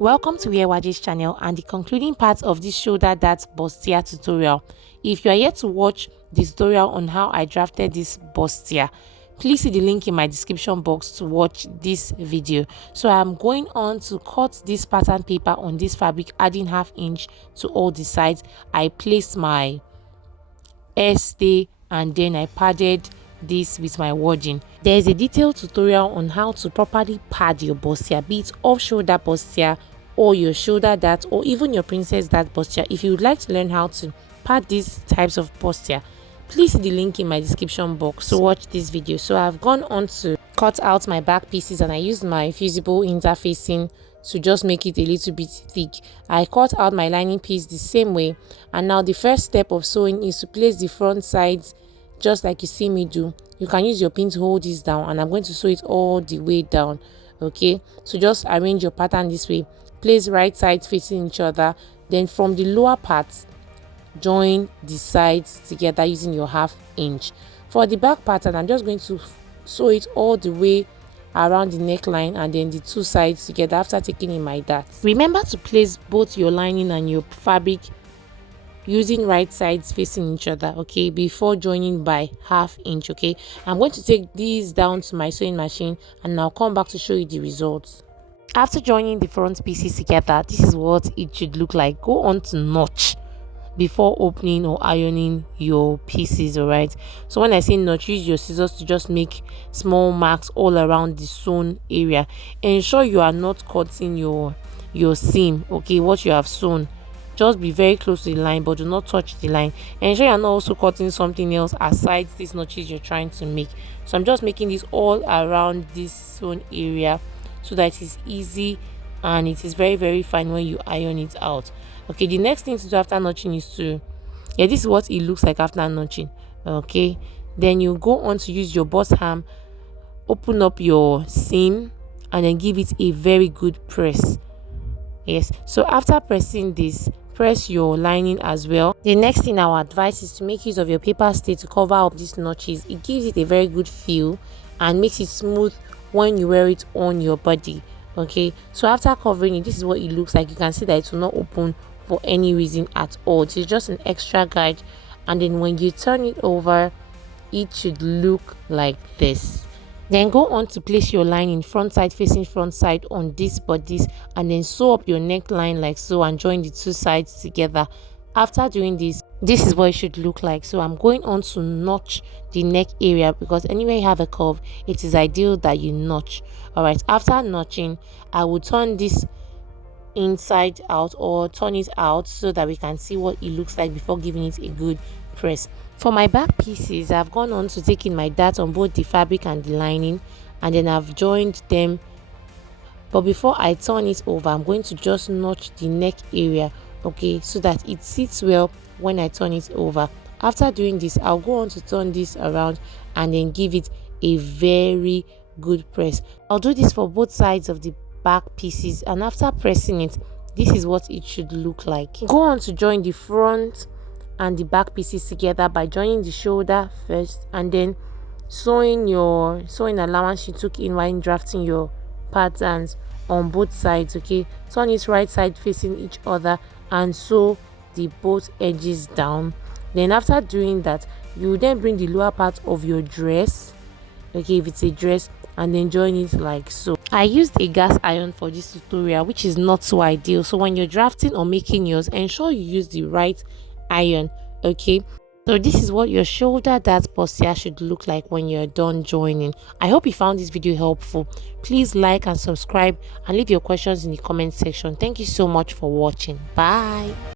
Welcome to Waji's channel and the concluding part of this shoulder dart bustier tutorial. If you are yet to watch the tutorial on how I drafted this bustier, please see the link in my description box to watch this video. So I'm going on to cut this pattern paper on this fabric, adding 1/2 inch to all the sides. I placed my stay and then I padded this with my wording. There is a detailed tutorial on how to properly pad your bustier, be it off shoulder bustier or your shoulder dart or even your princess dart bustier. If you would like to learn how to pad these types of bustier, please see the link in my description box to watch this video. So I've gone on to cut out my back pieces and I used my fusible interfacing to just make it a little bit thick. I cut out my lining piece the same way, and now the first step of sewing is to place the front sides just like you see me do. You can use your pin to hold this down, and I'm going to sew it all the way down. Okay, so just arrange your pattern this way. Place right sides facing each other, then from the lower part join the sides together using your 1/2 inch. For the back pattern, I'm just going to sew it all the way around the neckline and then the two sides together after taking in my dart. Remember to place both your lining and your fabric using right sides facing each other, okay, before joining by 1/2 inch. Okay, I'm going to take these down to my sewing machine and I'll come back to show you the results. After joining the front pieces together, this is what it should look like. Go on to notch before opening or ironing your pieces. All right, so when I say notch, use your scissors to just make small marks all around the sewn area. Ensure you are not cutting your seam, okay, what you have sewn. Just be very close to the line, but do not touch the line. Ensure you're not also cutting something else aside these notches you're trying to make. So I'm just making this all around this sewn area so that it is easy and it is very fine when you iron it out. Okay, the next thing to do after notching is to, this is what it looks like after notching. Okay, then you go on to use your boss ham, open up your seam and then give it a very good press. Yes, so after pressing this, press your lining as well. The next thing I would advise is to make use of your paper stay to cover up these notches. It gives it a very good feel and makes it smooth when you wear it on your body. Okay, so after covering it, this is what it looks like. You can see that it will not open for any reason at all. It's just an extra guide, and then when you turn it over, it should look like this. Then go on to place your lining front side facing front side on this bodice and then sew up your neckline like so and join the two sides together. After doing this, this is what it should look like. So I'm going on to notch the neck area because anywhere you have a curve, it is ideal that you notch. All right, after notching, I will turn this inside out or turn it out so that we can see what it looks like before giving it a good press. For my back pieces, I've gone on to taking my dart on both the fabric and the lining and then I've joined them. But before I turn it over, I'm going to just notch the neck area, okay, so that it sits well when I turn it over. After doing this, I'll go on to turn this around and then give it a very good press. I'll do this for both sides of the back pieces, and after pressing it, this is what it should look like. Go on to join the front and the back pieces together by joining the shoulder first and then sewing your sewing allowance you took in while drafting your patterns on both sides. Okay, turn it right side facing each other and sew the both edges down. Then after doing that, you then bring the lower part of your dress, okay, if it's a dress, and then join it like so. I used a gas iron for this tutorial, which is not so ideal, so when you're drafting or making yours, ensure you use the right iron. Okay, so this is what your shoulder dart bustier should look like when you're done joining. I hope you found this video helpful. Please like and subscribe and leave your questions in the comment section. Thank you so much for watching. Bye.